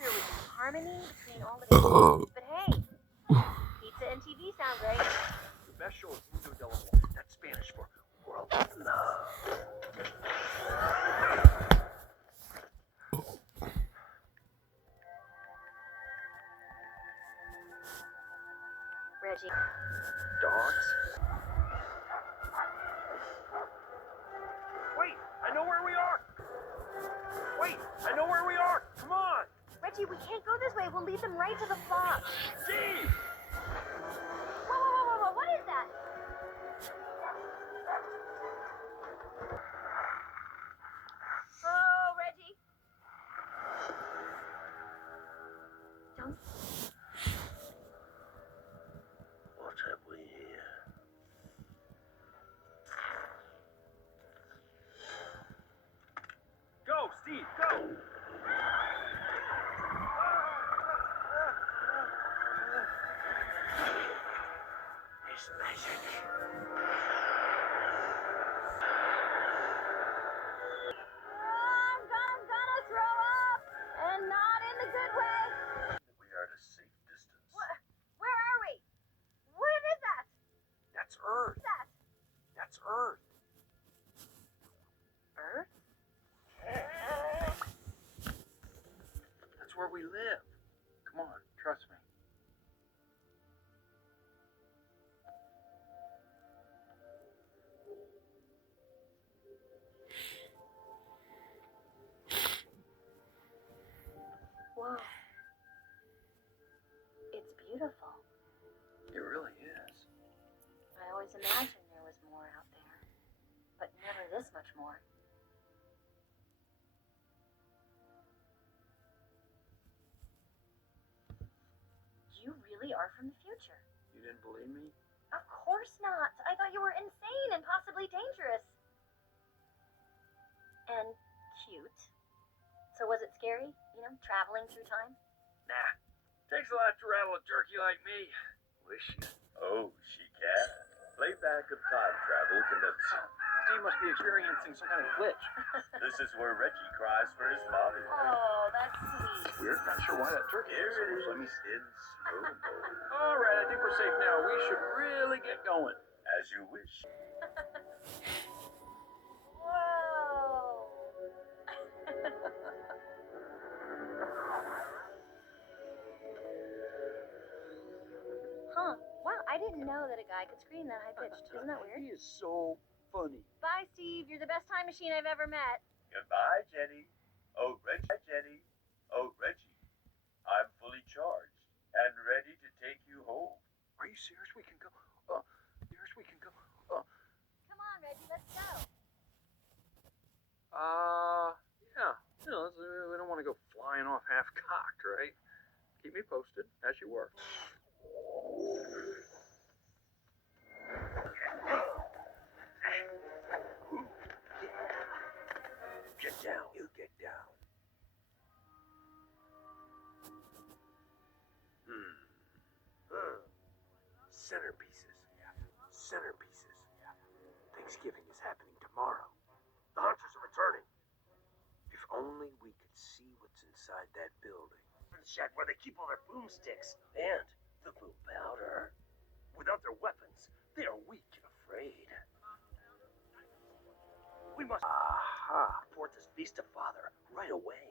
there was harmony between all the pieces. But hey, pizza and TV sound great. The best show is Mundo del Amor. That's Spanish for world of love. Reggie. Dogs? Wait, I know where we are! Wait, I know where we are! Come on! Reggie, we can't go this way. We'll lead them right to the flock. Steve! Whoa, what is that? Oh, Reggie. Don't. What have we here? Go, Steve, go! It's magic. I'm gonna throw up, and not in the good way. We are at a safe distance. Where are we? What is that? That's Earth. What's that? That's Earth. Earth? That's where we live. Come on, trust me. Whoa. It's beautiful. It really is. I always imagined there was more out there, but never this much more. You really are from the future. You didn't believe me? Of course not. I thought you were insane and possibly dangerous. And cute. So was it scary? You know, traveling through time? Nah. Takes a lot to rattle a jerky like me. Wish she... Oh, she can. Playback of time travel commencing. Steve must be experiencing some kind of glitch. This is where Reggie cries for his mommy. Oh, that's sweet. Weird. Not sure why that jerky Here is so it is let me... in slow mo. All right, I think we're safe now. We should really get going. As you wish. Whoa. Huh. Wow, I didn't know that a guy could scream that high pitched. Isn't that weird? He is so funny. Bye, Steve. You're the best time machine I've ever met. Goodbye, Jenny. Oh, Reggie. Jenny. Oh, Reggie. I'm fully charged and ready to take you home. Are you serious? We can go. Serious, we can go. Come on, Reggie, let's go. Yeah. You know, we don't want to go flying off half-cocked, right? Keep me posted, as you were. Get down. You get down. Centerpieces. Yeah. Centerpieces. Yeah. Thanksgiving is happening tomorrow. The hunters are returning. If only we could see what's inside that building. Shack where they keep all their boomsticks and the boom powder. Without their weapons, they are weak and afraid. We must report this beast to Father right away.